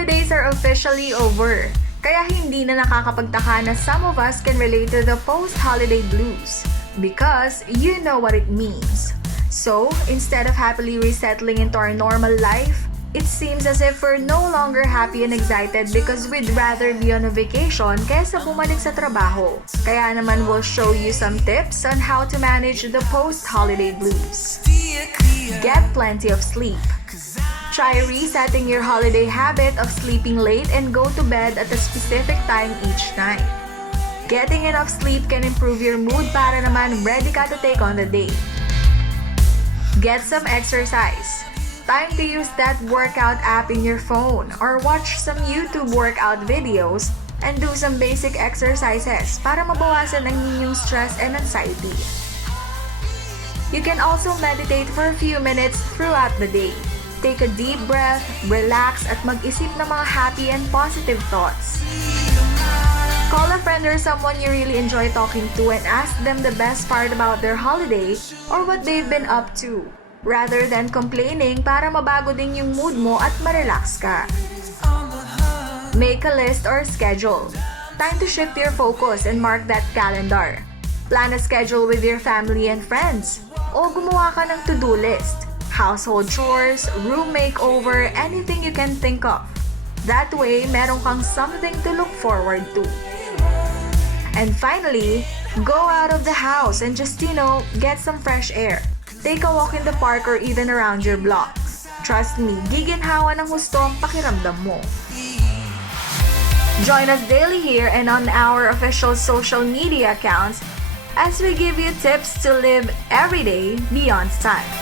holidays are officially over, kaya hindi na nakakapagtaka na some of us can relate to the post-holiday blues because you know what it means. So, instead of happily resettling into our normal life, it seems as if we're no longer happy and excited because we'd rather be on a vacation kaysa bumalik sa trabaho. Kaya naman we'll show you some tips on how to manage the post-holiday blues. Get plenty of sleep. Try resetting your holiday habit of sleeping late and go to bed at a specific time each night. Getting enough sleep can improve your mood para naman ready ka to take on the day. Get some exercise. Time to use that workout app in your phone or watch some YouTube workout videos and do some basic exercises para mabawasan ang inyong stress and anxiety. You can also meditate for a few minutes throughout the day. Take a deep breath, relax at mag-isip ng mga happy and positive thoughts. Call a friend or someone you really enjoy talking to and ask them the best part about their holiday or what they've been up to, rather than complaining para mabago din yung mood mo at ma-relax ka. Make a list or schedule. Time to shift your focus and mark that calendar. Plan a schedule with your family and friends. O gumawa ka ng to-do list. Household chores, room makeover, anything you can think of. That way, meron kang something to look forward to. And finally, go out of the house and just, get some fresh air. Take a walk in the park or even around your block. Trust me, giginhawa ng husto ang pakiramdam mo. Join us daily here and on our official social media accounts as we give you tips to live every day beyond style.